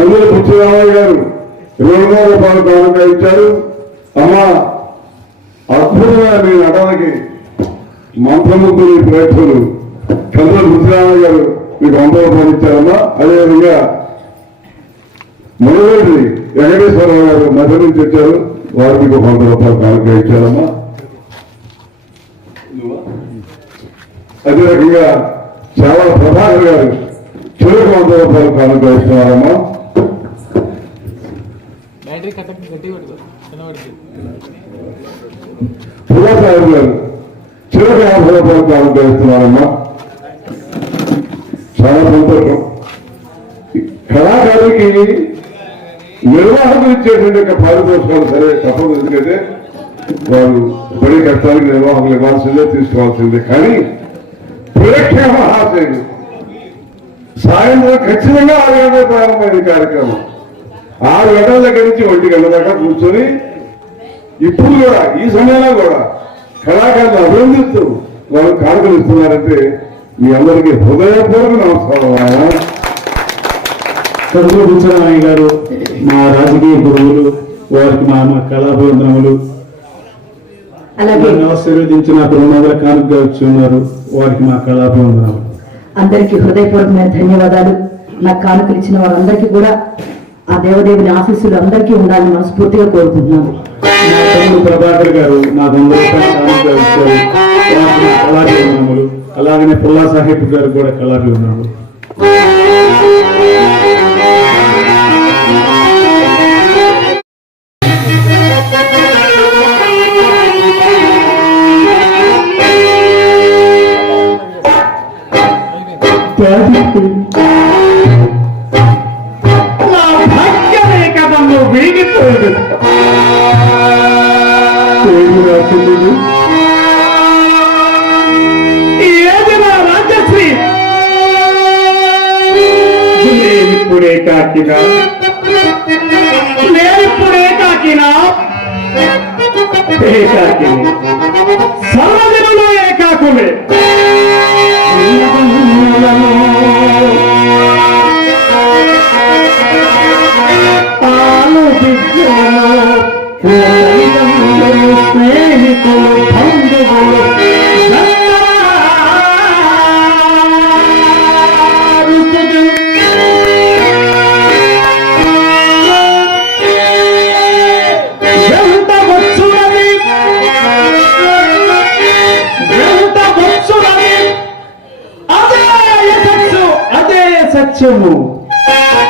కందుల పుచ్చిరామయ్య గారు ఇరవై మూడు రూపాయలు దానంగా ఇచ్చారు. అమ్మా అద్భుతమైన మీ నటనకి మంత్రముగ్గులు ప్రేక్షకులు కందుల పుచ్చిరామయ్య గారు మీకు వంద రూపాయలు ఇచ్చారమ్మా అదేవిధంగా మొదటి వెంకటేశ్వరరావు గారు మధ్య నుంచి వచ్చారు. వారు మీకు వంద రూపాయలు దానంగా ఇచ్చారమ్మా. అదే రకంగా చాలా ప్రభాకర్ గారు చివరికి వంద రూపాయలు కానుక ఇస్తున్నారమ్మా. బ్యాటరీ కట్ట గట్టి పడుతుంది కనబడుతుంది గారు చివరి యాభై రూపాయలు చాలా సంతోషం. నిర్వాహకులు ఇచ్చేటువంటి యొక్క పారితోషికాలు సరే తప్పదు ఎందుకంటే వారు బడి కష్టానికి నిర్వాహకులు ఇవ్వాల్సిందే తీసుకోవాల్సిందే. కానీ ప్రేక్షక మహాశైలు సాయంత్రం ఖచ్చితంగా ఆరు గంటల ప్రారంభమైన కార్యక్రమం. ఆరు గంటల దగ్గర నుంచి ఒంటి గంటల దాకా కూర్చొని ఇప్పుడు కూడా ఈ సమయంలో కూడా కళాకారులు అభినందిస్తూ వాళ్ళు కానుకలు ఇస్తున్నారంటే మీ అందరికీ హృదయపూర్వక నమస్కారం బుచ్చరామయ్య గారు మా రాజకీయ గురువులు వారికి మా మా కళాభివందనములు అలాగే నన్ను ఆశీర్వదించి నాకు రెండు వందల కానుక వచ్చి ఉన్నారు వారికి మా కళాభివందనములు అందరికీ హృదయపూర్వకమైన ధన్యవాదాలు. నాకు కానుకలు ఇచ్చిన వారందరికీ కూడా ఆ దేవదేవుని ఆశీస్సులు అందరికీ ఉండాలని మనస్ఫూర్తిగా కోరుకుంటున్నాను. ప్రభాకర్ గారు నాకు వంద నా అలాగనే పుల్లా సాహెబ్ గారు కూడా కళాభివందనములు. కదమ్ము వీగిపోయింది ఏమి రాసింది ఏది నా రాజశ్రీ నేనిప్పుడే కాకినా. నేనిప్పుడే కాకినా. ఏకాకిని సర్వజనులు 듣고 고인으로 빼고 방도로 Thank you.